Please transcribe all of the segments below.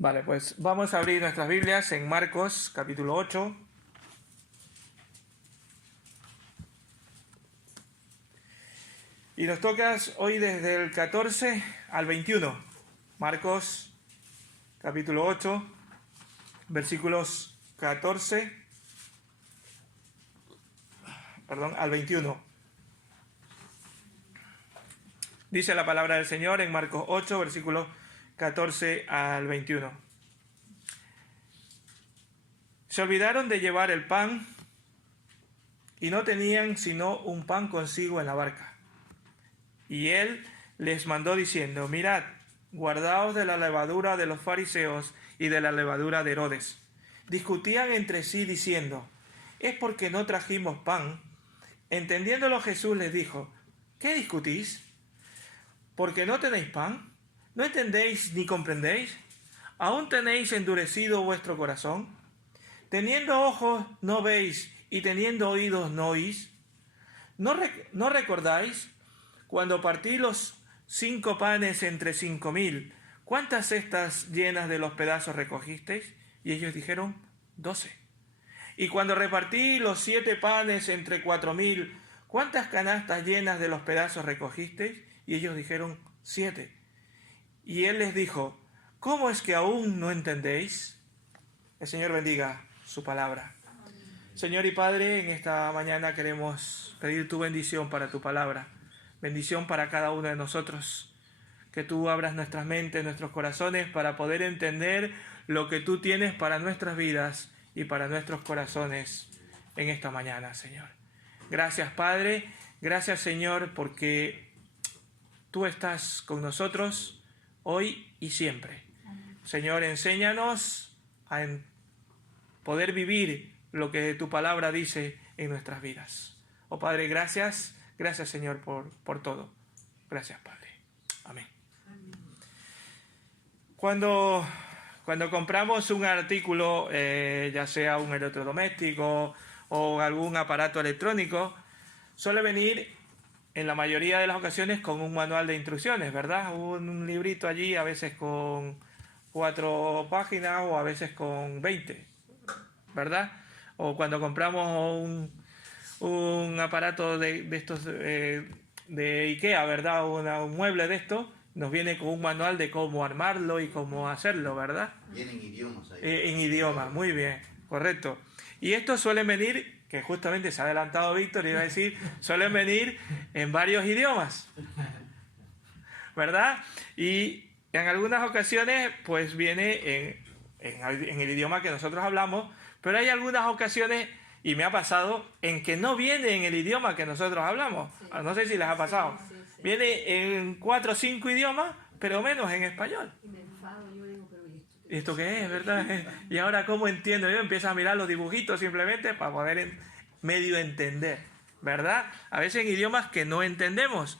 Vale, pues vamos a abrir nuestras Biblias en Marcos, capítulo 8. Y nos tocas hoy desde el 14 al 21. Marcos, capítulo 8, versículos 14, al 21. Dice la palabra del Señor en Marcos 8, versículos 14 al 21. Se olvidaron de llevar el pan y no tenían sino un pan consigo en la barca. Y él les mandó diciendo: mirad, guardaos de la levadura de los fariseos y de la levadura de Herodes. Discutían entre sí diciendo: ¿es porque no trajimos pan? Entendiéndolo Jesús les dijo: ¿qué discutís? ¿Porque no tenéis pan? ¿No entendéis ni comprendéis? ¿Aún tenéis endurecido vuestro corazón? Teniendo ojos no veis, y teniendo oídos no oís. ¿No recordáis cuando partí los 5 panes entre 5.000? ¿Cuántas cestas llenas de los pedazos recogisteis? Y ellos dijeron: 12. Y cuando repartí los 7 panes entre 4.000, ¿cuántas canastas llenas de los pedazos recogisteis? Y ellos dijeron: 7. Y él les dijo: ¿cómo es que aún no entendéis? El Señor bendiga su palabra. Señor y Padre, en esta mañana queremos pedir tu bendición para tu palabra, bendición para cada uno de nosotros, que tú abras nuestras mentes, nuestros corazones para poder entender lo que tú tienes para nuestras vidas y para nuestros corazones en esta mañana, Señor. Gracias, Padre, gracias, Señor, porque tú estás con nosotros hoy y siempre. Señor, enséñanos a poder vivir lo que tu palabra dice en nuestras vidas. Oh Padre, gracias Señor por todo. Gracias, Padre. Amén. Cuando compramos un artículo, ya sea un electrodoméstico o algún aparato electrónico, suele venir en la mayoría de las ocasiones con un manual de instrucciones, ¿verdad? Un librito allí, a veces con 4 páginas o a veces con 20, ¿verdad? O cuando compramos un aparato de estos de IKEA, ¿verdad? Un mueble de estos, nos viene con un manual de cómo armarlo y cómo hacerlo, ¿verdad? Vienen idiomas ahí. En idiomas, muy bien, correcto. Y estos suelen venir, que justamente se ha adelantado Víctor, iba a decir, suelen venir en varios idiomas, ¿verdad? Y en algunas ocasiones, pues viene en el idioma que nosotros hablamos, pero hay algunas ocasiones, y me ha pasado, en que no viene en el idioma que nosotros hablamos. Sí. No sé si les ha pasado. Sí. Viene en 4 o 5 idiomas, pero menos en español. Y me enfado, yo digo, pero ¿y esto qué es, verdad? Y ahora, ¿cómo entiendo? Yo empiezo a mirar los dibujitos simplemente para poder medio entender, ¿verdad? A veces en idiomas que no entendemos.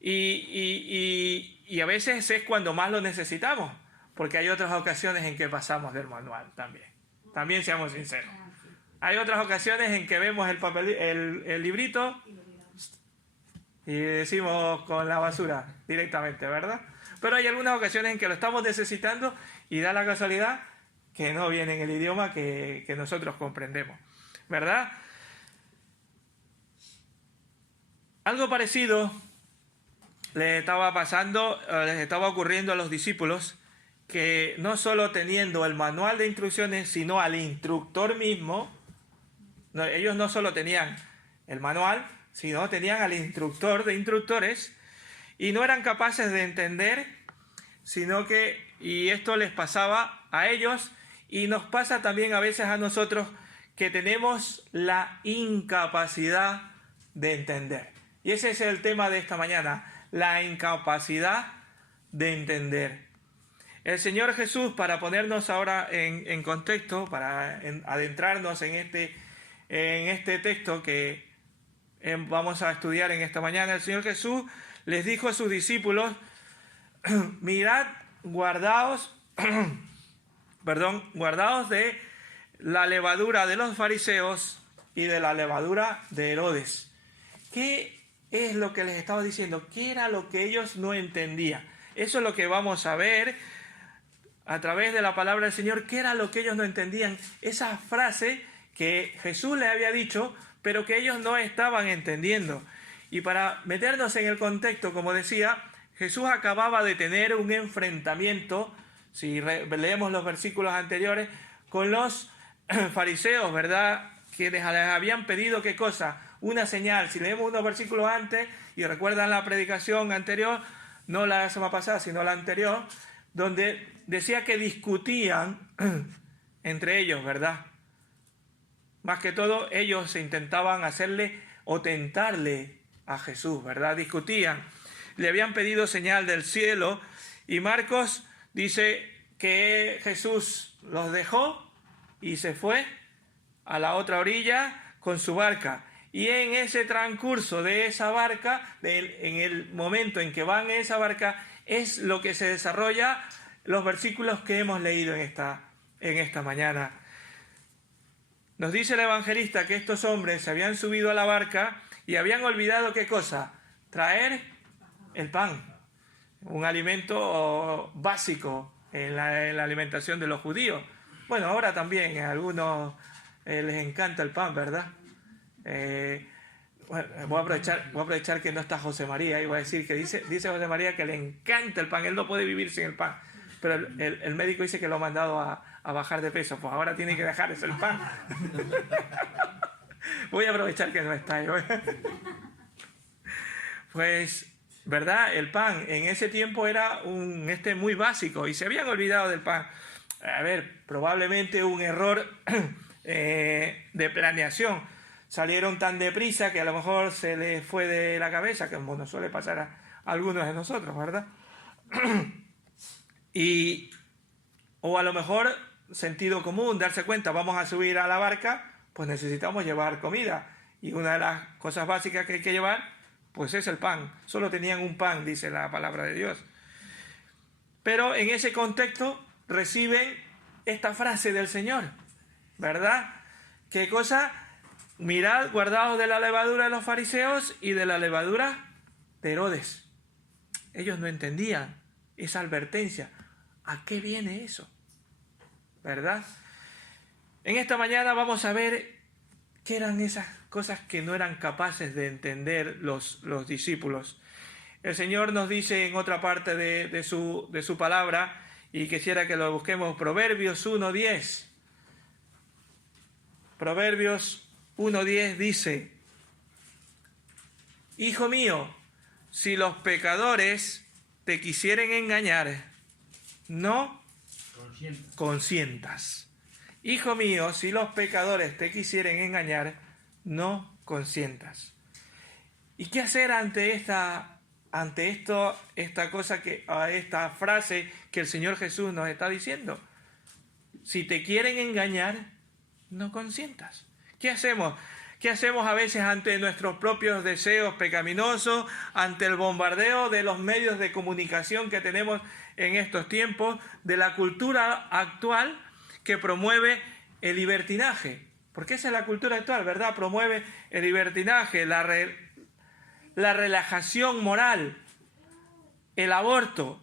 Y a veces es cuando más lo necesitamos, porque hay otras ocasiones en que pasamos del manual también. También seamos sinceros. Hay otras ocasiones en que vemos el librito y decimos con la basura directamente, ¿verdad? Pero hay algunas ocasiones en que lo estamos necesitando y da la casualidad que no viene en el idioma que nosotros comprendemos, ¿verdad? Algo parecido les estaba ocurriendo a los discípulos, que no solo teniendo el manual de instrucciones, sino al instructor mismo. Ellos no solo tenían el manual, sino tenían al instructor de instructores, y no eran capaces de entender, y esto les pasaba a ellos, y nos pasa también a veces a nosotros, que tenemos la incapacidad de entender. Y ese es el tema de esta mañana, la incapacidad de entender. El Señor Jesús, para ponernos ahora en contexto, para adentrarnos en este texto que vamos a estudiar en esta mañana, el Señor Jesús les dijo a sus discípulos: mirad, guardaos de la levadura de los fariseos y de la levadura de Herodes. ¿Qué es lo que les estaba diciendo? ¿Qué era lo que ellos no entendían? Eso es lo que vamos a ver a través de la palabra del Señor qué era lo que ellos no entendían. Esa frase que Jesús les había dicho, pero que ellos no estaban entendiendo. Y para meternos en el contexto, como decía, Jesús acababa de tener un enfrentamiento, si leemos los versículos anteriores, con los fariseos, ¿verdad? Quienes les habían pedido, ¿qué cosa? Una señal. Si leemos unos versículos antes, y recuerdan la predicación anterior, no la semana pasada, sino la anterior, donde decía que discutían entre ellos, ¿verdad? Más que todo, ellos intentaban hacerle o tentarle a Jesús, ¿verdad? Discutían. Le habían pedido señal del cielo y Marcos dice que Jesús los dejó y se fue a la otra orilla con su barca. Y en ese transcurso de esa barca, en el momento en que van en esa barca, es lo que se desarrolla los versículos que hemos leído en esta mañana. Nos dice el evangelista que estos hombres se habían subido a la barca y habían olvidado, ¿qué cosa? Traer el pan, un alimento básico en la alimentación de los judíos. Bueno, ahora también a algunos les encanta el pan, ¿verdad? Bueno, voy a aprovechar que no está José María y voy a decir que dice José María que le encanta el pan, él no puede vivir sin el pan, pero el médico dice que lo ha mandado a bajar de peso, pues ahora tiene que dejar el pan. Voy a aprovechar que no está yo. Pues, ¿verdad? El pan en ese tiempo era muy básico y se habían olvidado del pan. A ver, probablemente un error de planeación. Salieron tan deprisa que a lo mejor se les fue de la cabeza, que bueno, suele pasar a algunos de nosotros, ¿verdad? O a lo mejor sentido común, darse cuenta, vamos a subir a la barca, pues necesitamos llevar comida. Y una de las cosas básicas que hay que llevar, pues es el pan. Solo tenían un pan, dice la palabra de Dios. Pero en ese contexto reciben esta frase del Señor, ¿verdad? ¿Qué cosa? Mirad, guardaos de la levadura de los fariseos y de la levadura de Herodes. Ellos no entendían esa advertencia. ¿A qué viene eso? ¿Verdad? En esta mañana vamos a ver qué eran esas cosas que no eran capaces de entender los discípulos. El Señor nos dice en otra parte de su palabra, y quisiera que lo busquemos, Proverbios 1:10. Proverbios 1:10 dice: Hijo mío, si los pecadores te quisieren engañar, no consientas. Hijo mío, si los pecadores te quisieren engañar, no consientas. ¿Y qué hacer ante esta frase que el Señor Jesús nos está diciendo? Si te quieren engañar, no consientas. ¿Qué hacemos? ¿Qué hacemos a veces ante nuestros propios deseos pecaminosos, ante el bombardeo de los medios de comunicación que tenemos en estos tiempos, de la cultura actual que promueve el libertinaje? Porque esa es la cultura actual, ¿verdad? Promueve el libertinaje, la relajación moral, el aborto,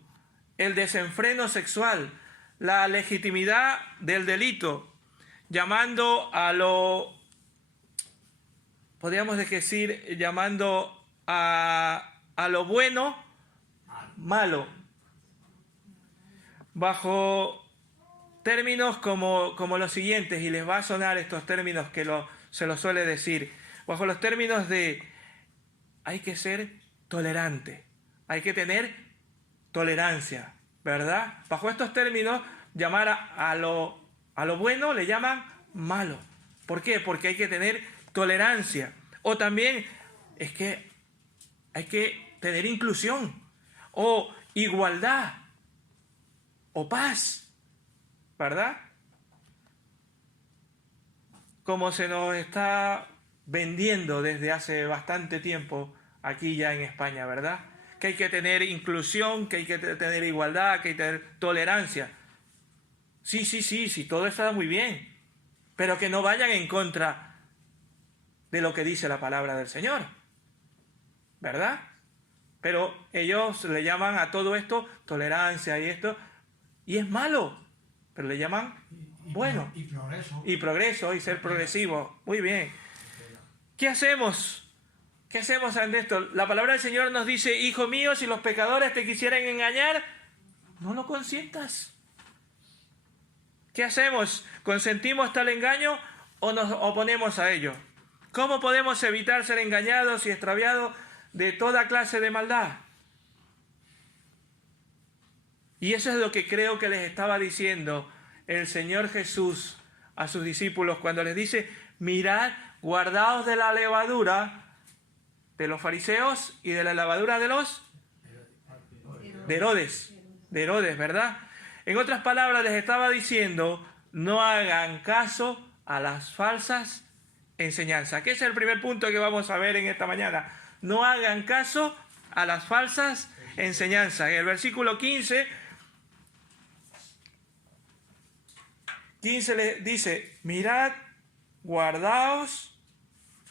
el desenfreno sexual, la legitimidad del delito, llamando a lo bueno malo, bajo términos como los siguientes, y les va a sonar estos términos que se los suele decir, bajo los términos de hay que ser tolerante, hay que tener tolerancia, ¿verdad? Bajo estos términos, llamar a lo bueno le llaman malo. ¿Por qué? Porque hay que tener tolerancia. O también es que hay que tener inclusión, o igualdad, o paz, ¿verdad? Como se nos está vendiendo desde hace bastante tiempo aquí ya en España, ¿verdad? Que hay que tener inclusión, que hay que tener igualdad, que hay que tener tolerancia. Sí, todo está muy bien, pero que no vayan en contra de lo que dice la palabra del Señor, ¿verdad? Pero ellos le llaman a todo esto tolerancia y esto, y es malo, pero le llaman bueno. Y progreso. Y progreso, y ser progresivo. Muy bien. ¿Qué hacemos? ¿Qué hacemos ante esto? La palabra del Señor nos dice, hijo mío, si los pecadores te quisieran engañar, no lo consientas. ¿Qué hacemos? ¿Consentimos tal engaño o nos oponemos a ello? ¿Cómo podemos evitar ser engañados y extraviados de toda clase de maldad? Y eso es lo que creo que les estaba diciendo el Señor Jesús a sus discípulos cuando les dice, mirad, guardaos de la levadura de los fariseos y de la levadura de Herodes, ¿verdad? En otras palabras, les estaba diciendo, no hagan caso a las falsas enseñanzas. Que ese es el primer punto que vamos a ver en esta mañana. No hagan caso a las falsas enseñanzas. En el versículo 15 le dice, mirad, guardaos,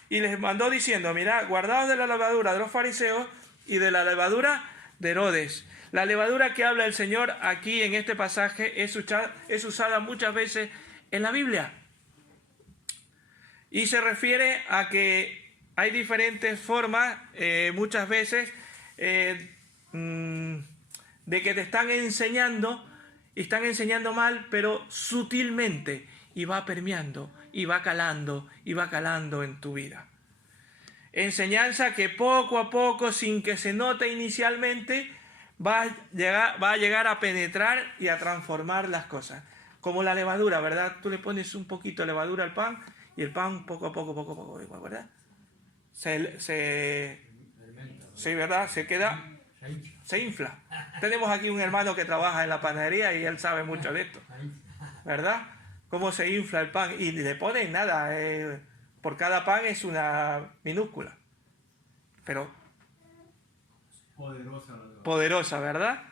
y les mandó diciendo, mirad, guardaos de la levadura de los fariseos y de la levadura de Herodes. La levadura que habla el Señor aquí en este pasaje es usada muchas veces en la Biblia. Y se refiere a que hay diferentes formas, muchas veces, de que te están enseñando, y están enseñando mal, pero sutilmente, y va permeando, y va calando en tu vida. Enseñanza que poco a poco, sin que se note inicialmente, va a llegar a penetrar y a transformar las cosas. Como la levadura, ¿verdad? Tú le pones un poquito de levadura al pan, y el pan poco a poco, ¿verdad? Sí, ¿verdad? Se infla. Tenemos aquí un hermano que trabaja en la panadería y él sabe mucho de esto, ¿verdad? Cómo se infla el pan y le ponen nada, por cada pan es una minúscula, pero poderosa, ¿verdad?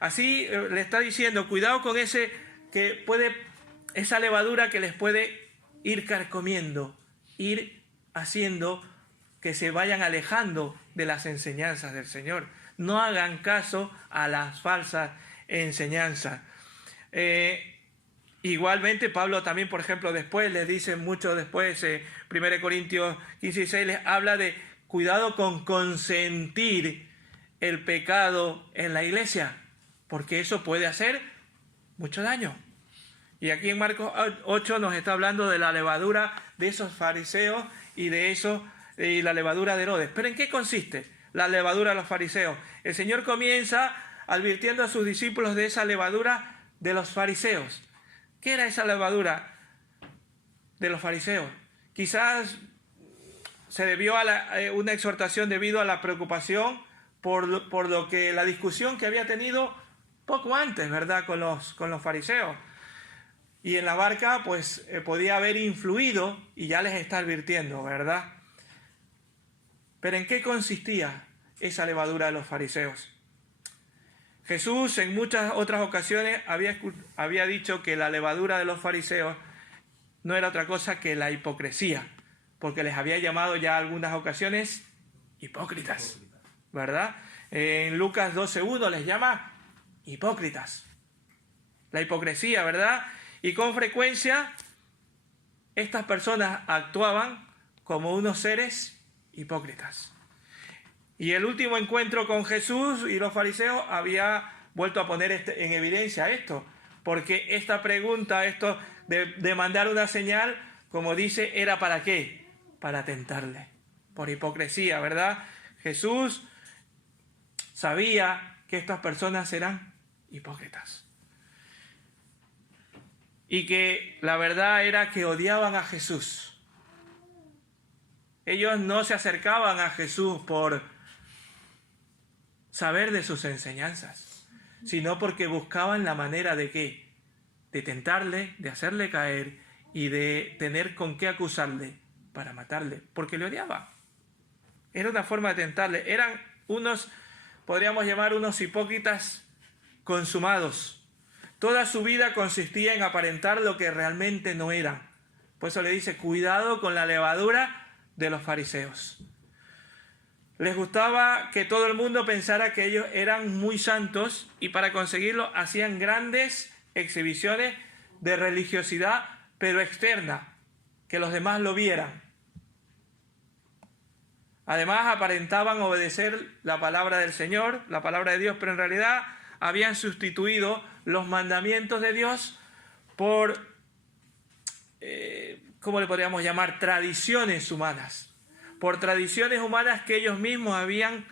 Así le está diciendo, cuidado con esa levadura que les puede ir carcomiendo, ir haciendo que se vayan alejando de las enseñanzas del Señor. No hagan caso a las falsas enseñanzas. Igualmente, Pablo también, por ejemplo, después les dice mucho después, 1 Corintios 15:6, les habla de cuidado con consentir el pecado en la iglesia, porque eso puede hacer mucho daño. Y aquí en Marcos 8 nos está hablando de la levadura de esos fariseos y y la levadura de Herodes. ¿Pero en qué consiste la levadura de los fariseos? El Señor comienza advirtiendo a sus discípulos de esa levadura de los fariseos. ¿Qué era esa levadura de los fariseos? Quizás se debió a una exhortación debido a la preocupación por lo que la discusión que había tenido poco antes, ¿verdad?, con los fariseos. Y en la barca, pues, podía haber influido y ya les está advirtiendo, ¿verdad? Pero ¿en qué consistía esa levadura de los fariseos? Jesús en muchas otras ocasiones había dicho que la levadura de los fariseos no era otra cosa que la hipocresía, porque les había llamado ya algunas ocasiones hipócritas, ¿verdad? En Lucas 12:1 les llama hipócritas. La hipocresía, ¿verdad? Y con frecuencia estas personas actuaban como unos seres hipócritas. Y el último encuentro con Jesús y los fariseos había vuelto a poner en evidencia esto, porque esta pregunta, esto de mandar una señal, como dice, era ¿para qué? Para tentarle, por hipocresía, ¿verdad? Jesús sabía que estas personas eran hipócritas. Y que la verdad era que odiaban a Jesús. Ellos no se acercaban a Jesús por saber de sus enseñanzas, sino porque buscaban la manera de ¿qué? De tentarle, de hacerle caer y de tener con qué acusarle para matarle, porque le odiaba. Era una forma de tentarle. Eran podríamos llamar unos hipócritas consumados. Toda su vida consistía en aparentar lo que realmente no eran. Por eso le dice, cuidado con la levadura de los fariseos. Les gustaba que todo el mundo pensara que ellos eran muy santos y para conseguirlo hacían grandes exhibiciones de religiosidad, pero externa, que los demás lo vieran. Además aparentaban obedecer la palabra del Señor, la palabra de Dios, pero en realidad habían sustituido los mandamientos de Dios por, ¿cómo le podríamos llamar? Tradiciones humanas. Por tradiciones humanas que ellos mismos habían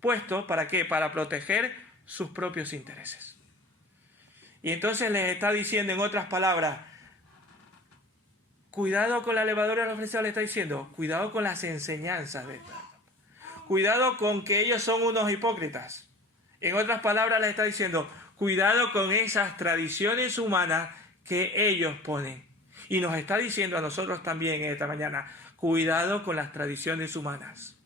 puesto, ¿para qué? Para proteger sus propios intereses. Y entonces les está diciendo, en otras palabras, cuidado con la levadura de los fariseos, le está diciendo, cuidado con las enseñanzas de esta. Cuidado con que ellos son unos hipócritas. En otras palabras, les está diciendo, cuidado con esas tradiciones humanas que ellos ponen. Y nos está diciendo a nosotros también esta mañana, cuidado con las tradiciones humanas.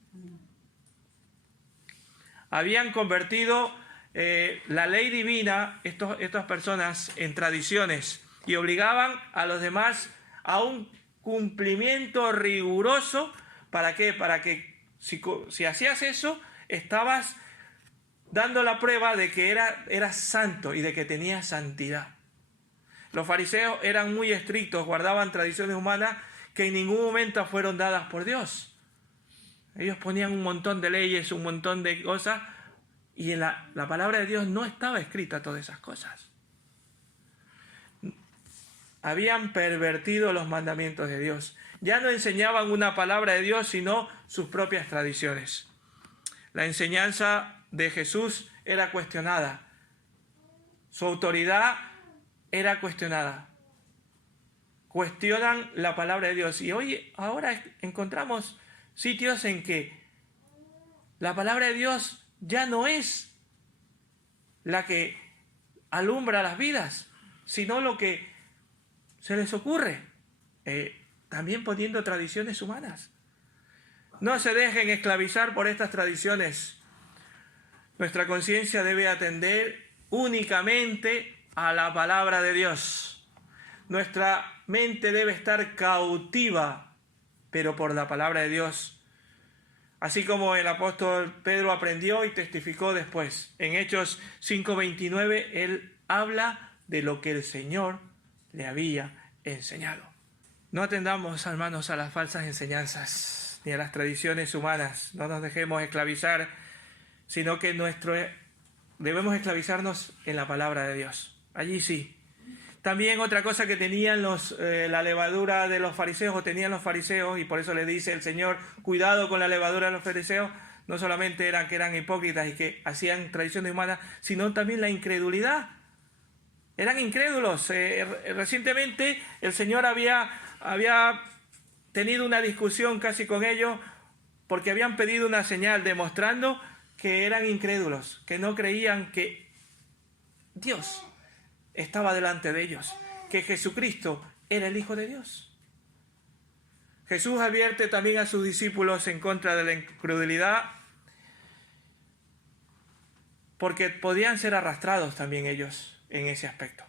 Habían convertido la ley divina, estas personas, en tradiciones y obligaban a los demás a un cumplimiento riguroso. ¿Para qué? Para que si hacías eso, estabas dando la prueba de que eras santo y de que tenías santidad. Los fariseos eran muy estrictos, guardaban tradiciones humanas que en ningún momento fueron dadas por Dios. Ellos ponían un montón de leyes, un montón de cosas, y en la palabra de Dios no estaba escrita todas esas cosas. Habían pervertido los mandamientos de Dios. Ya no enseñaban una palabra de Dios, sino sus propias tradiciones. La enseñanza de Jesús era cuestionada. Su autoridad era cuestionada. Cuestionan la palabra de Dios. Y ahora encontramos sitios en que la palabra de Dios ya no es la que alumbra las vidas, sino lo que se les ocurre, también poniendo tradiciones humanas. No se dejen esclavizar por estas tradiciones. Nuestra conciencia debe atender únicamente a la palabra de Dios. Nuestra mente debe estar cautiva, pero por la palabra de Dios. Así como el apóstol Pedro aprendió y testificó después. En Hechos 5:29, él habla de lo que el Señor le había enseñado. No atendamos, hermanos, a las falsas enseñanzas ni a las tradiciones humanas. No nos dejemos esclavizar, sino que debemos esclavizarnos en la palabra de Dios. Allí sí. También otra cosa que tenían la levadura de los fariseos, o tenían los fariseos, y por eso le dice el Señor, cuidado con la levadura de los fariseos, no solamente eran que eran hipócritas y que hacían tradiciones humanas, sino también la incredulidad. Eran incrédulos. Recientemente el Señor había tenido una discusión casi con ellos porque habían pedido una señal demostrando que eran incrédulos, que no creían que Dios estaba delante de ellos, que Jesucristo era el Hijo de Dios. Jesús advierte también a sus discípulos en contra de la incredulidad porque podían ser arrastrados también ellos en ese aspecto.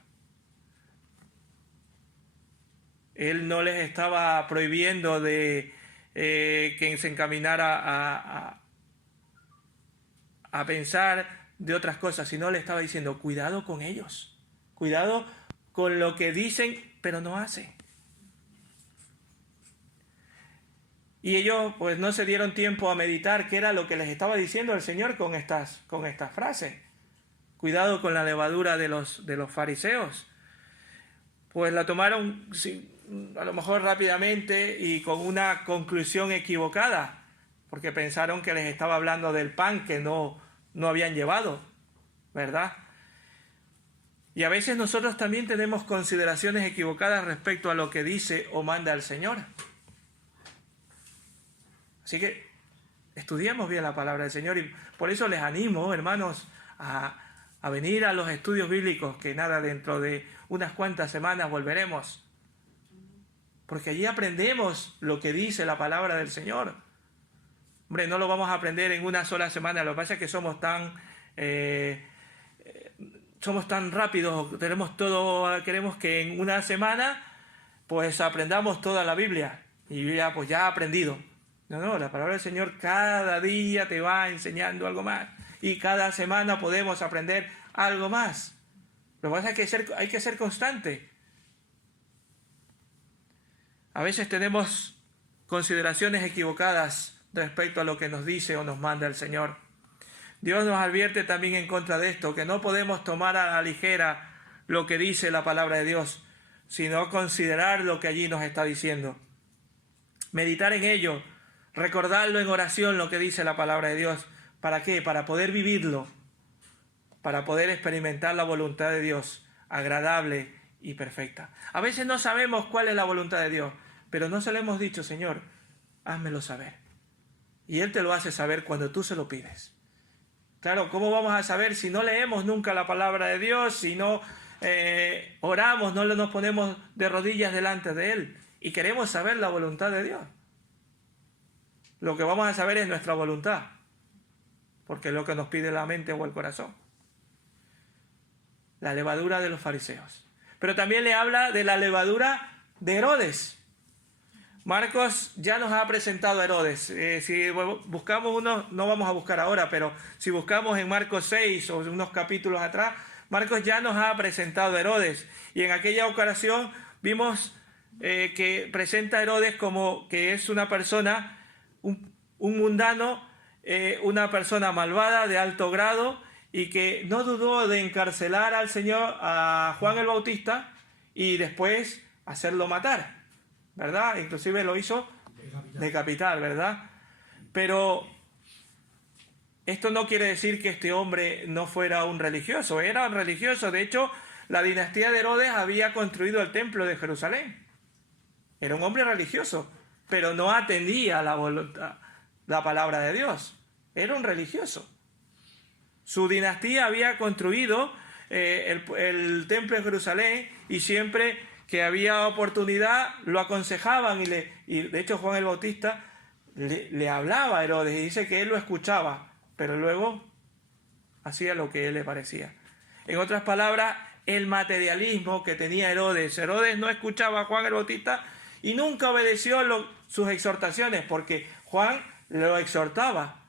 Él no les estaba prohibiendo de que se encaminara a pensar de otras cosas, sino le estaba diciendo, cuidado con ellos. Cuidado con lo que dicen, pero no hacen. Y ellos pues no se dieron tiempo a meditar qué era lo que les estaba diciendo el Señor con estas frases. Cuidado con la levadura de los fariseos. Pues la tomaron a lo mejor rápidamente y con una conclusión equivocada, porque pensaron que les estaba hablando del pan que no habían llevado, ¿verdad? Y a veces nosotros también tenemos consideraciones equivocadas respecto a lo que dice o manda el Señor. Así que estudiemos bien la palabra del Señor y por eso les animo, hermanos, a venir a los estudios bíblicos, que nada, dentro de unas cuantas semanas volveremos. Porque allí aprendemos lo que dice la palabra del Señor. Hombre, no lo vamos a aprender en una sola semana, lo que pasa es que somos tan rápidos, queremos que en una semana pues aprendamos toda la Biblia y ya pues ya aprendido. No, la palabra del Señor cada día te va enseñando algo más. Y cada semana podemos aprender algo más. Lo que pasa es que hay que ser constante. A veces tenemos consideraciones equivocadas respecto a lo que nos dice o nos manda el Señor. Dios nos advierte también en contra de esto, que no podemos tomar a la ligera lo que dice la palabra de Dios, sino considerar lo que allí nos está diciendo. Meditar en ello, recordarlo en oración lo que dice la palabra de Dios. ¿Para qué? Para poder vivirlo, para poder experimentar la voluntad de Dios, agradable y perfecta. A veces no sabemos cuál es la voluntad de Dios, pero no se le hemos dicho, Señor, házmelo saber. Y Él te lo hace saber cuando tú se lo pides. Claro, ¿cómo vamos a saber si no leemos nunca la palabra de Dios, si no oramos, no nos ponemos de rodillas delante de Él y queremos saber la voluntad de Dios? Lo que vamos a saber es nuestra voluntad, porque es lo que nos pide la mente o el corazón. La levadura de los fariseos. Pero también le habla de la levadura de Herodes. Marcos ya nos ha presentado a Herodes. Si buscamos uno, no vamos a buscar ahora, pero si buscamos en Marcos 6 o unos capítulos atrás, Marcos ya nos ha presentado a Herodes. Y en aquella ocasión vimos que presenta a Herodes como que es una persona, un mundano, una persona malvada de alto grado y que no dudó de encarcelar al Señor, a Juan el Bautista, y después hacerlo matar, ¿verdad? Inclusive lo hizo decapitar, ¿verdad? Pero esto no quiere decir que este hombre no fuera un religioso. Era un religioso. De hecho, la dinastía de Herodes había construido el templo de Jerusalén. Era un hombre religioso, pero no atendía la palabra de Dios. Era un religioso. Su dinastía había construido el templo de Jerusalén y siempre que había oportunidad lo aconsejaban y de hecho Juan el Bautista le hablaba a Herodes y dice que él lo escuchaba, pero luego hacía lo que él le parecía. En otras palabras, el materialismo que tenía Herodes no escuchaba a Juan el Bautista y nunca obedeció sus exhortaciones porque Juan lo exhortaba.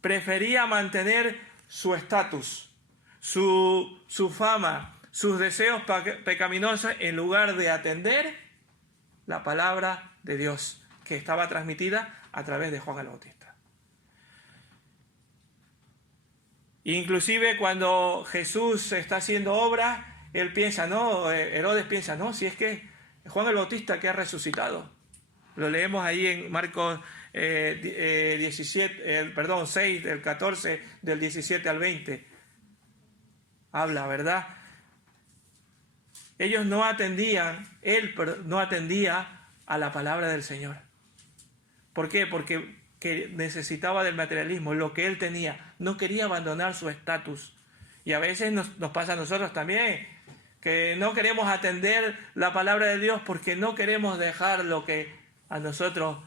Prefería mantener su estatus, su fama, sus deseos pecaminosos en lugar de atender la palabra de Dios que estaba transmitida a través de Juan el Bautista. Inclusive cuando Jesús está haciendo obra, él piensa, Herodes piensa, si es que Juan el Bautista que ha resucitado. Lo leemos ahí en Marcos 6, del 14, del 17 al 20. Habla, ¿verdad? Ellos no atendían, él no atendía a la palabra del Señor. ¿Por qué? Porque necesitaba del materialismo, lo que él tenía. No quería abandonar su estatus. Y a veces nos pasa a nosotros también, que no queremos atender la palabra de Dios porque no queremos dejar lo que a nosotros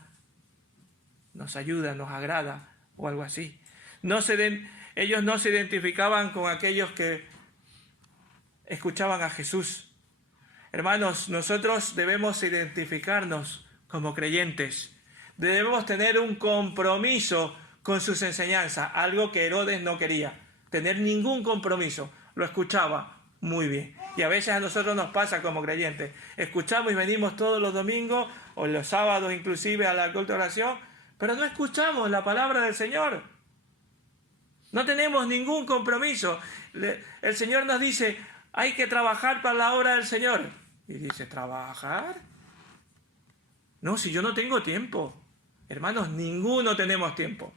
nos ayuda, nos agrada o algo así. Ellos no se identificaban con aquellos que escuchaban a Jesús. Hermanos, nosotros debemos identificarnos como creyentes. Debemos tener un compromiso con sus enseñanzas, algo que Herodes no quería, tener ningún compromiso. Lo escuchaba muy bien. Y a veces a nosotros nos pasa como creyentes. Escuchamos y venimos todos los domingos o los sábados inclusive a la culto de oración, pero no escuchamos la palabra del Señor. No tenemos ningún compromiso. El Señor nos dice, hay que trabajar para la obra del Señor. Y dice, ¿trabajar? No, si yo no tengo tiempo. Hermanos, ninguno tenemos tiempo.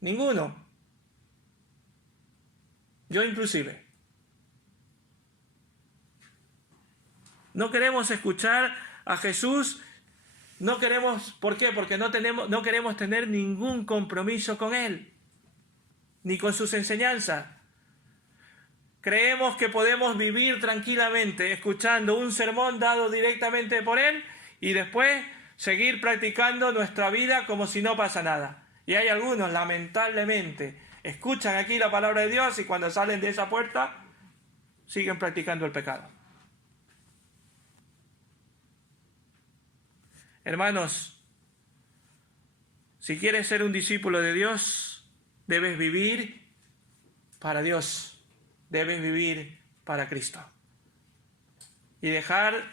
Ninguno. Yo inclusive. No queremos escuchar a Jesús. No queremos, ¿por qué? Porque no queremos tener ningún compromiso con Él, ni con sus enseñanzas. Creemos que podemos vivir tranquilamente escuchando un sermón dado directamente por Él y después seguir practicando nuestra vida como si no pasa nada. Y hay algunos, lamentablemente, escuchan aquí la palabra de Dios y cuando salen de esa puerta siguen practicando el pecado. Hermanos, si quieres ser un discípulo de Dios, debes vivir para Dios, debes vivir para Cristo. Y dejar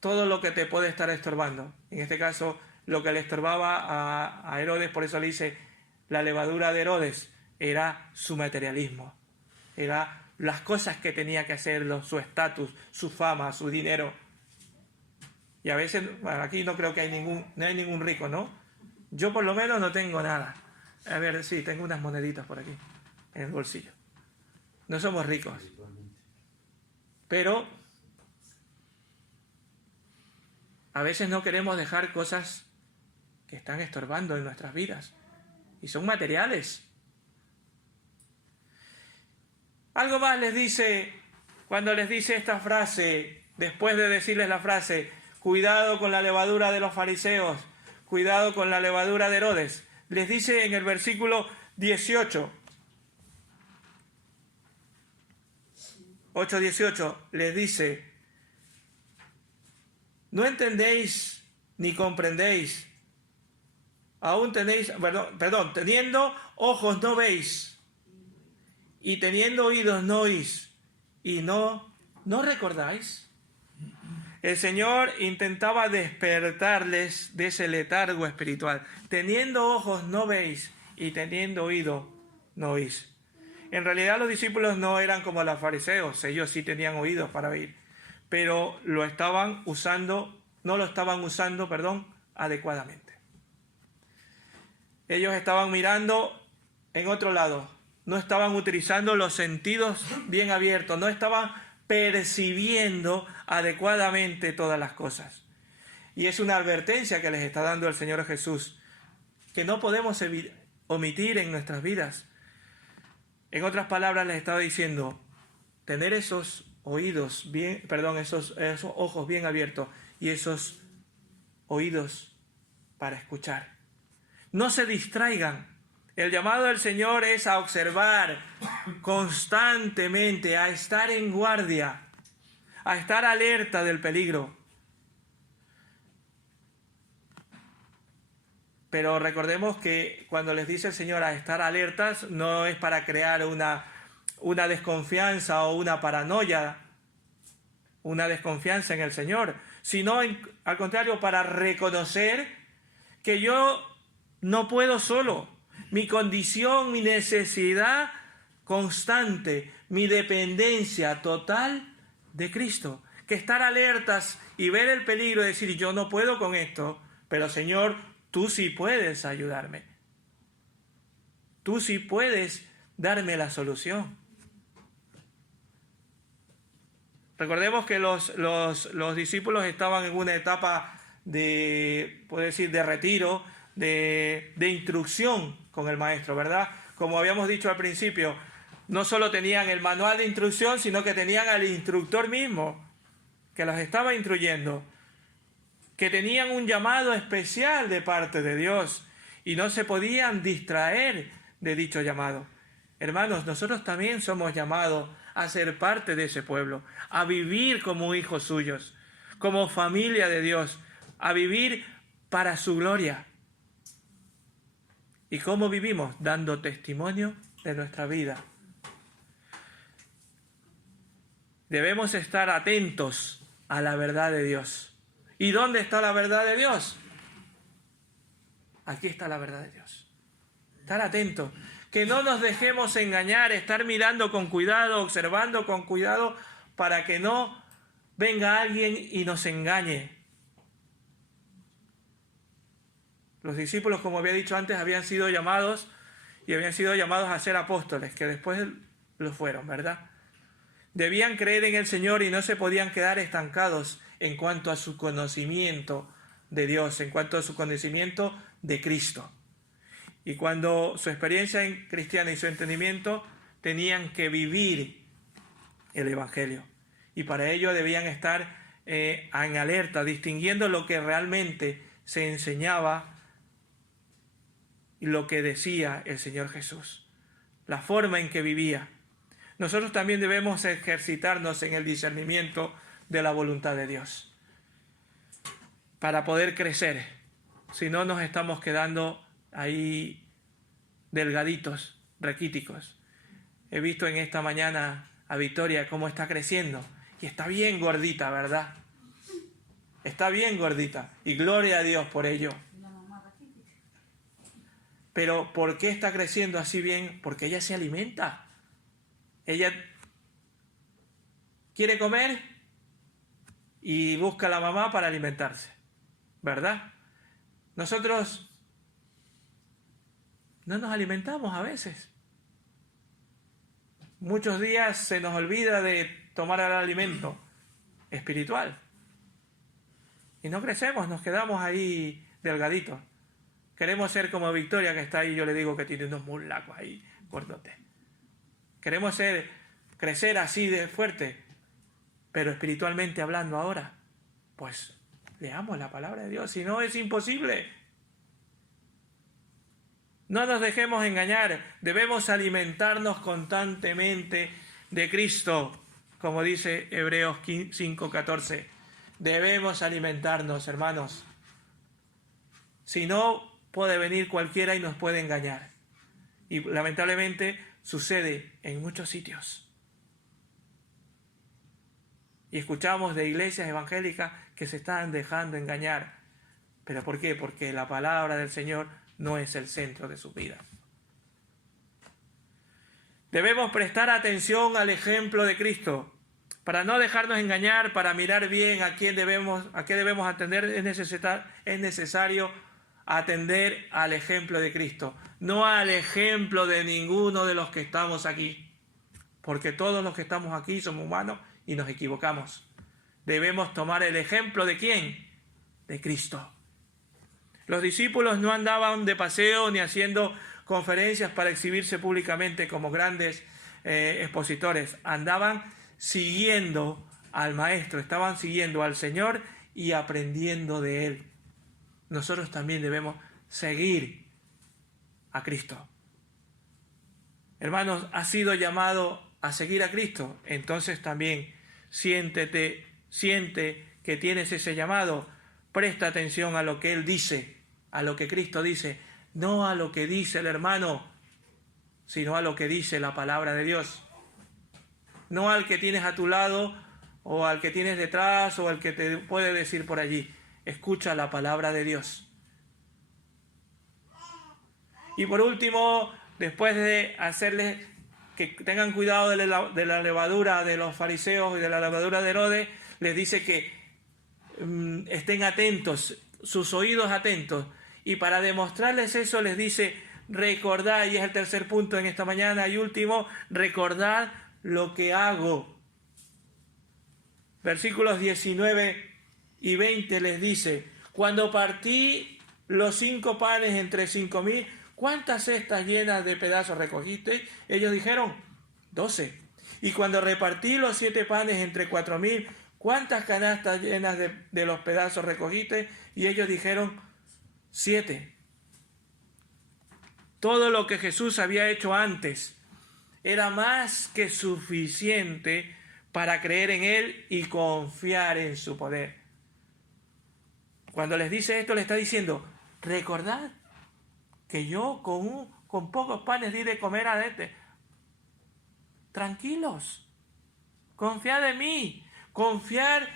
todo lo que te puede estar estorbando. En este caso, lo que le estorbaba a Herodes, por eso le dice, la levadura de Herodes era su materialismo, era las cosas que tenía que hacer, su estatus, su fama, su dinero. Y a veces, bueno, aquí no creo que no hay ningún rico, ¿no? Yo por lo menos no tengo nada. A ver, sí, tengo unas moneditas por aquí, en el bolsillo. No somos ricos. Pero a veces no queremos dejar cosas que están estorbando en nuestras vidas. Y son materiales. Algo más les dice, cuando les dice esta frase, después de decirles la frase, cuidado con la levadura de los fariseos, cuidado con la levadura de Herodes, les dice en el versículo 18, 8:18, les dice, no entendéis ni comprendéis, aún tenéis, perdón, teniendo ojos no veis, y teniendo oídos no oís, y no recordáis. El Señor intentaba despertarles de ese letargo espiritual. Teniendo ojos no veis, y teniendo oído no oís. En realidad los discípulos no eran como los fariseos, ellos sí tenían oídos para oír, pero no lo estaban usando, adecuadamente. Ellos estaban mirando en otro lado, no estaban utilizando los sentidos bien abiertos, no estaban percibiendo adecuadamente todas las cosas. Y es una advertencia que les está dando el Señor Jesús, que no podemos omitir en nuestras vidas. En otras palabras, les estaba diciendo, tener esos esos ojos bien abiertos y esos oídos para escuchar. No se distraigan. El llamado del Señor es a observar constantemente, a estar en guardia, a estar alerta del peligro. Pero recordemos que cuando les dice el Señor a estar alertas, no es para crear una desconfianza o una paranoia, una desconfianza en el Señor, sino al contrario, para reconocer que yo no puedo solo. Mi condición, mi necesidad constante, mi dependencia total de Cristo. Que estar alertas y ver el peligro y decir, yo no puedo con esto, pero Señor, tú sí puedes ayudarme. Tú sí puedes darme la solución. Recordemos que los discípulos estaban en una etapa de retiro, de instrucción con el maestro, ¿verdad? Como habíamos dicho al principio, no solo tenían el manual de instrucción, sino que tenían al instructor mismo que los estaba instruyendo, que tenían un llamado especial de parte de Dios y no se podían distraer de dicho llamado. Hermanos, nosotros también somos llamados a ser parte de ese pueblo, a vivir como hijos suyos, como familia de Dios, a vivir para su gloria. ¿Y cómo vivimos? Dando testimonio de nuestra vida. Debemos estar atentos a la verdad de Dios. ¿Y dónde está la verdad de Dios? Aquí está la verdad de Dios. Estar atentos. Que no nos dejemos engañar, estar mirando con cuidado, observando con cuidado, para que no venga alguien y nos engañe. Los discípulos, como había dicho antes, habían sido llamados a ser apóstoles, que después lo fueron, ¿verdad? Debían creer en el Señor y no se podían quedar estancados en cuanto a su conocimiento de Dios, en cuanto a su conocimiento de Cristo. Y cuando su experiencia cristiana y su entendimiento, tenían que vivir el Evangelio. Y para ello debían estar en alerta, distinguiendo lo que realmente se enseñaba y lo que decía el Señor Jesús, la forma en que vivía. Nosotros también debemos ejercitarnos en el discernimiento de la voluntad de Dios. para poder crecer. Si no, nos estamos quedando ahí delgaditos, raquíticos. He visto en esta mañana a Victoria cómo está creciendo. Y está bien gordita, ¿verdad? Está bien gordita. Y gloria a Dios por ello. Pero ¿por qué está creciendo así bien? Porque ella se alimenta. Ella quiere comer y busca a la mamá para alimentarse, ¿verdad? Nosotros no nos alimentamos a veces. Muchos días se nos olvida de tomar el alimento espiritual. Y no crecemos, nos quedamos ahí delgaditos. Queremos ser como Victoria, que está ahí, yo le digo que tiene unos mulacos ahí, gordotes. Queremos crecer así de fuerte, pero espiritualmente hablando ahora, pues leamos la palabra de Dios, si no es imposible. No nos dejemos engañar, debemos alimentarnos constantemente de Cristo, como dice Hebreos 5:14. Debemos alimentarnos, hermanos. Si no, puede venir cualquiera y nos puede engañar. Y lamentablemente sucede en muchos sitios. Y escuchamos de iglesias evangélicas que se están dejando engañar. ¿Pero por qué? Porque la palabra del Señor no es el centro de su vida. Debemos prestar atención al ejemplo de Cristo. Para no dejarnos engañar, para mirar bien a qué debemos atender, es necesario atender al ejemplo de Cristo, no al ejemplo de ninguno de los que estamos aquí, porque todos los que estamos aquí somos humanos y nos equivocamos. Debemos tomar el ejemplo ¿de quién? De Cristo. Los discípulos no andaban de paseo ni haciendo conferencias para exhibirse públicamente como grandes expositores. Andaban siguiendo al Maestro, estaban siguiendo al Señor y aprendiendo de Él. Nosotros también debemos seguir a Cristo. Hermanos, has sido llamado a seguir a Cristo, entonces también siente que tienes ese llamado, presta atención a lo que Él dice, a lo que Cristo dice, no a lo que dice el hermano, sino a lo que dice la palabra de Dios. No al que tienes a tu lado, o al que tienes detrás, o al que te puede decir por allí. Escucha la palabra de Dios. Y por último, después de hacerles que tengan cuidado de la levadura de los fariseos y de la levadura de Herodes, les dice que estén atentos, sus oídos atentos. Y para demostrarles eso les dice, recordad, y es el tercer punto en esta mañana y último, recordad lo que hago. Versículos 19 y 20 les dice, cuando partí los 5 panes entre 5,000, ¿cuántas cestas llenas de pedazos recogisteis? Ellos dijeron, 12. Y cuando repartí los 7 panes entre 4,000, ¿cuántas canastas llenas de los pedazos recogisteis? Y ellos dijeron, 7. Todo lo que Jesús había hecho antes era más que suficiente para creer en Él y confiar en su poder. Cuando les dice esto, le está diciendo, recordad que yo con pocos panes di de comer a este. Tranquilos, confiad en mí, confiar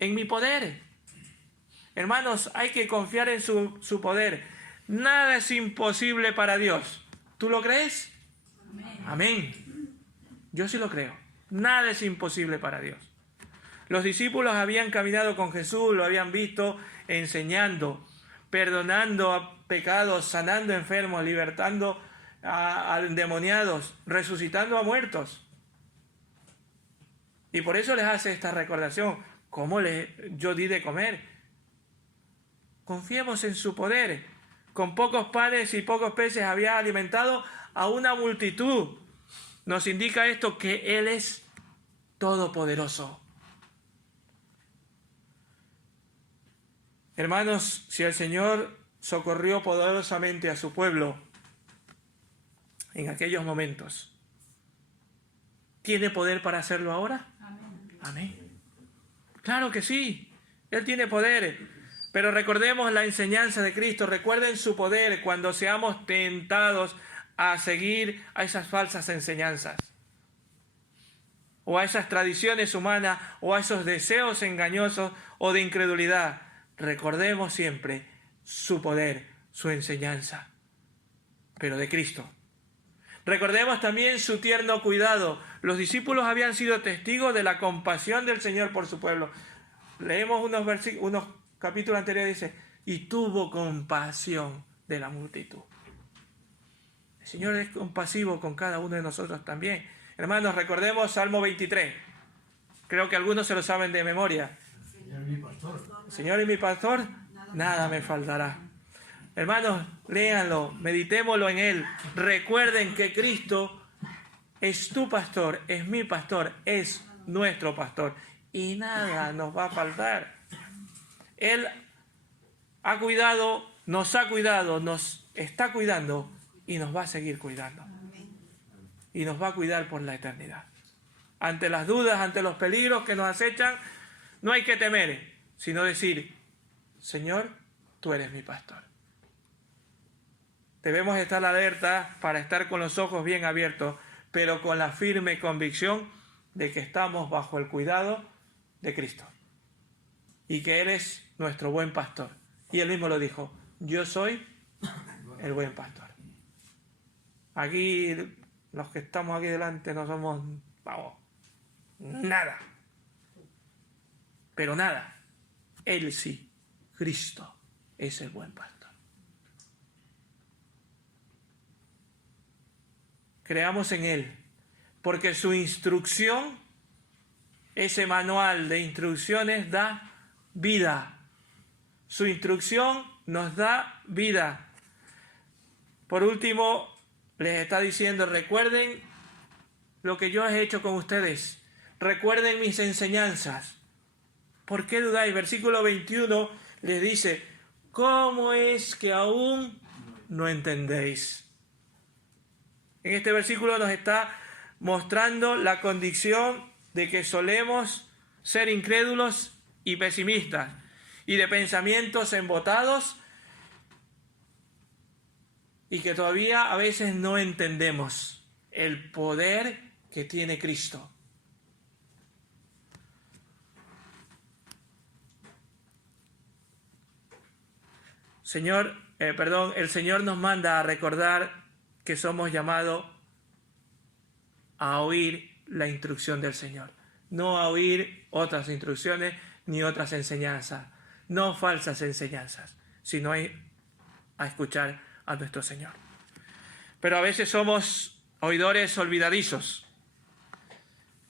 en mi poder. Hermanos, hay que confiar en su poder. Nada es imposible para Dios. ¿Tú lo crees? Amén. Yo sí lo creo. Nada es imposible para Dios. Los discípulos habían caminado con Jesús, lo habían visto enseñando, perdonando pecados, sanando enfermos, libertando a endemoniados, resucitando a muertos. Y por eso les hace esta recordación. ¿Cómo yo di de comer? Confiemos en su poder. Con pocos panes y pocos peces había alimentado a una multitud. Nos indica esto que Él es todopoderoso. Hermanos, si el Señor socorrió poderosamente a su pueblo en aquellos momentos, ¿tiene poder para hacerlo ahora? Amén. Amén. Claro que sí, Él tiene poder. Pero recordemos la enseñanza de Cristo, recuerden su poder cuando seamos tentados a seguir a esas falsas enseñanzas, o a esas tradiciones humanas, o a esos deseos engañosos o de incredulidad. Recordemos siempre su poder, su enseñanza, pero de Cristo. Recordemos también su tierno cuidado. Los discípulos habían sido testigos de la compasión del Señor por su pueblo. Leemos unos capítulos anteriores, dice, y tuvo compasión de la multitud. El Señor es compasivo con cada uno de nosotros también. Hermanos, recordemos Salmo 23. Creo que algunos se lo saben de memoria. El Señor es mi pastor, nada me faltará. Hermanos, léanlo, meditémoslo en Él. Recuerden que Cristo es tu pastor, es mi pastor, es nuestro pastor. Y nada nos va a faltar. Él ha cuidado, nos está cuidando y nos va a seguir cuidando. Y nos va a cuidar por la eternidad. Ante las dudas, ante los peligros que nos acechan, no hay que temer, sino decir, Señor, tú eres mi pastor. Debemos estar alerta para estar con los ojos bien abiertos, pero con la firme convicción de que estamos bajo el cuidado de Cristo. Y que Él es nuestro buen pastor. Y Él mismo lo dijo, yo soy el buen pastor. Aquí, los que estamos aquí delante no somos, nada. Pero nada. Él sí, Cristo, es el buen pastor. Creamos en Él, porque su instrucción, ese manual de instrucciones da vida. Su instrucción nos da vida. Por último, les está diciendo, recuerden lo que yo he hecho con ustedes. Recuerden mis enseñanzas. ¿Por qué dudáis? Versículo 21 les dice, ¿cómo es que aún no entendéis? En este versículo nos está mostrando la condición de que solemos ser incrédulos y pesimistas y de pensamientos embotados y que todavía a veces no entendemos el poder que tiene Cristo. El Señor nos manda a recordar que somos llamados a oír la instrucción del Señor, no a oír otras instrucciones ni otras enseñanzas, no falsas enseñanzas, sino a escuchar a nuestro Señor. Pero a veces somos oidores olvidadizos,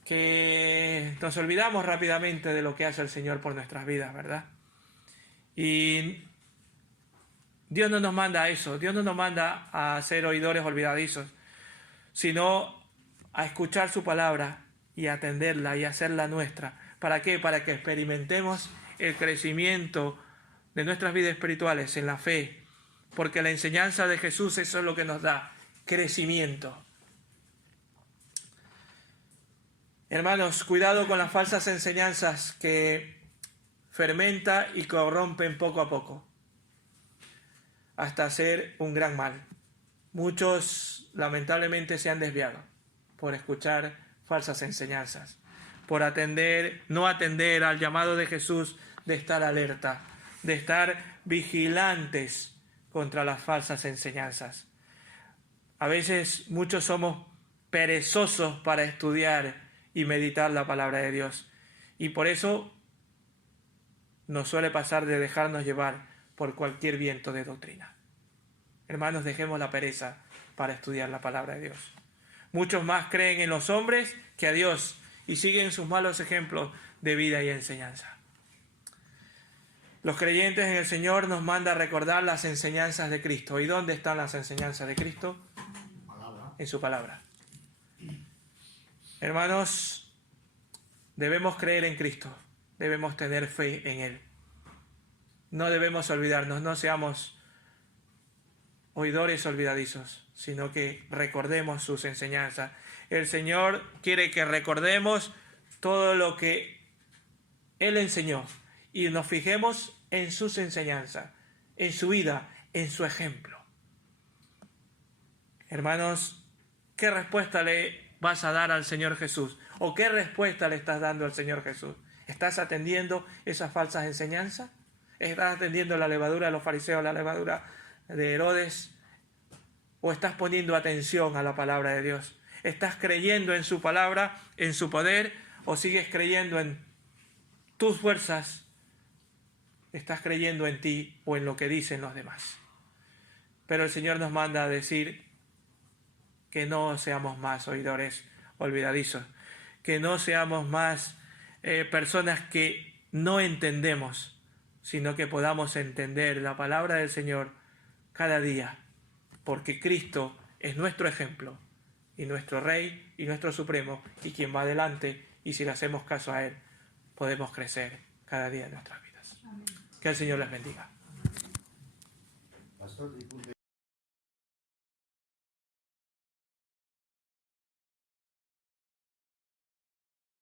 que nos olvidamos rápidamente de lo que hace el Señor por nuestras vidas, ¿verdad? Y Dios no nos manda a eso, Dios no nos manda a ser oidores olvidadizos, sino a escuchar su palabra y a atenderla y a hacerla nuestra. ¿Para qué? Para que experimentemos el crecimiento de nuestras vidas espirituales en la fe, porque la enseñanza de Jesús, eso es lo que nos da crecimiento. Hermanos, cuidado con las falsas enseñanzas que fermentan y corrompen poco a poco, hasta hacer un gran mal. Muchos lamentablemente se han desviado por escuchar falsas enseñanzas, por no atender al llamado de Jesús de estar alerta, de estar vigilantes contra las falsas enseñanzas. A veces muchos somos perezosos para estudiar y meditar la palabra de Dios, y por eso nos suele pasar de dejarnos llevar por cualquier viento de doctrina. Hermanos, dejemos la pereza para estudiar la palabra de Dios. Muchos más creen en los hombres que a Dios y siguen sus malos ejemplos de vida y enseñanza. Los creyentes en el Señor nos manda a recordar las enseñanzas de Cristo. ¿Y dónde están las enseñanzas de Cristo? En su palabra. Hermanos, debemos creer en Cristo, debemos tener fe en Él. No debemos olvidarnos, no seamos oidores olvidadizos, sino que recordemos sus enseñanzas. El Señor quiere que recordemos todo lo que Él enseñó y nos fijemos en sus enseñanzas, en su vida, en su ejemplo. Hermanos, ¿qué respuesta le vas a dar al Señor Jesús? ¿O qué respuesta le estás dando al Señor Jesús? ¿Estás atendiendo esas falsas enseñanzas? ¿Estás atendiendo la levadura de los fariseos, la levadura de Herodes? ¿O estás poniendo atención a la palabra de Dios? ¿Estás creyendo en su palabra, en su poder? ¿O sigues creyendo en tus fuerzas? ¿Estás creyendo en ti o en lo que dicen los demás? Pero el Señor nos manda a decir que no seamos más oidores olvidadizos, que no seamos más personas que no entendemos, sino que podamos entender la palabra del Señor cada día, porque Cristo es nuestro ejemplo y nuestro Rey y nuestro Supremo y quien va adelante, y si le hacemos caso a Él podemos crecer cada día en nuestras vidas. Amén. Que el Señor les bendiga. Pastor, disculpe.